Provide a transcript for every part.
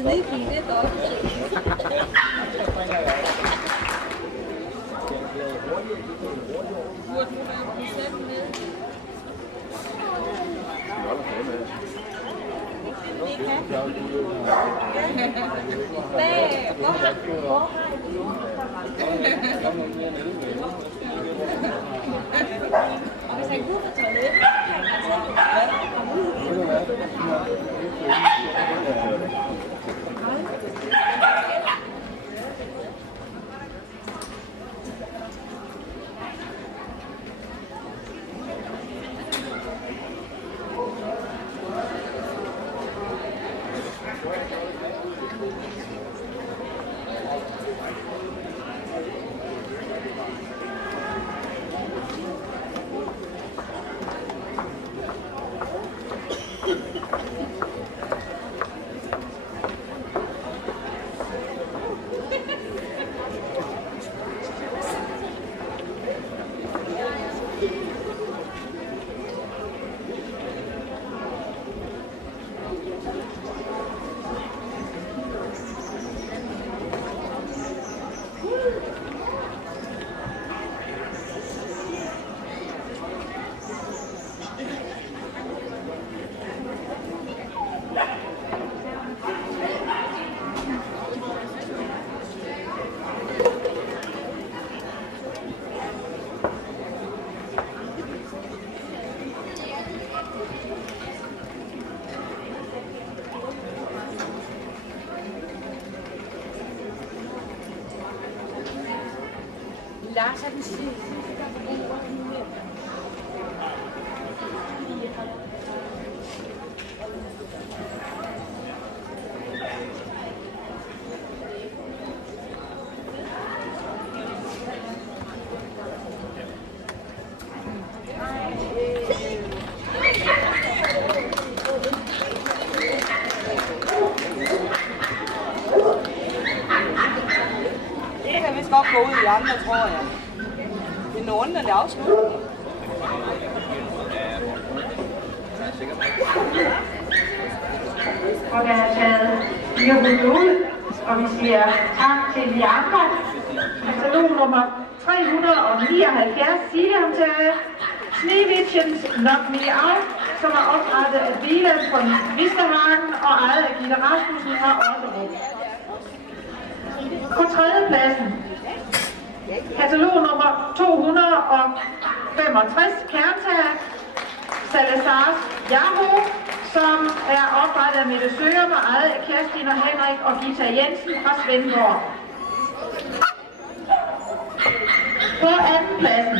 sneaky dito. Og hvis han kunne på toilettet, Lars har den sidste. Godt gå ud i andre, tror jeg. Det er nogen, der er afsluttet. Og der er taget 400 ud, og vi siger tak til de andre. Katalog nummer 379, Silhamtag, Sneewittchens Knock Me Out, som er oprettet af Wieland von Wisterhagen og ejet af Gitte Rasmussen fra Otterup. På tredjepladsen, katalog nummer 265, Kerntag, Salazars Yahoo, som er oprettet af Mette Søger og ejet af Kerstin og Henrik og Gita Jensen fra Svendborg. På andenpladsen,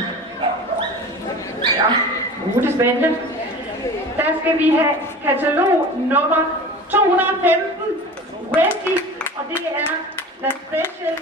ja, det er spændende, der skal vi have katalog nummer 215, Wesley, og det er The Special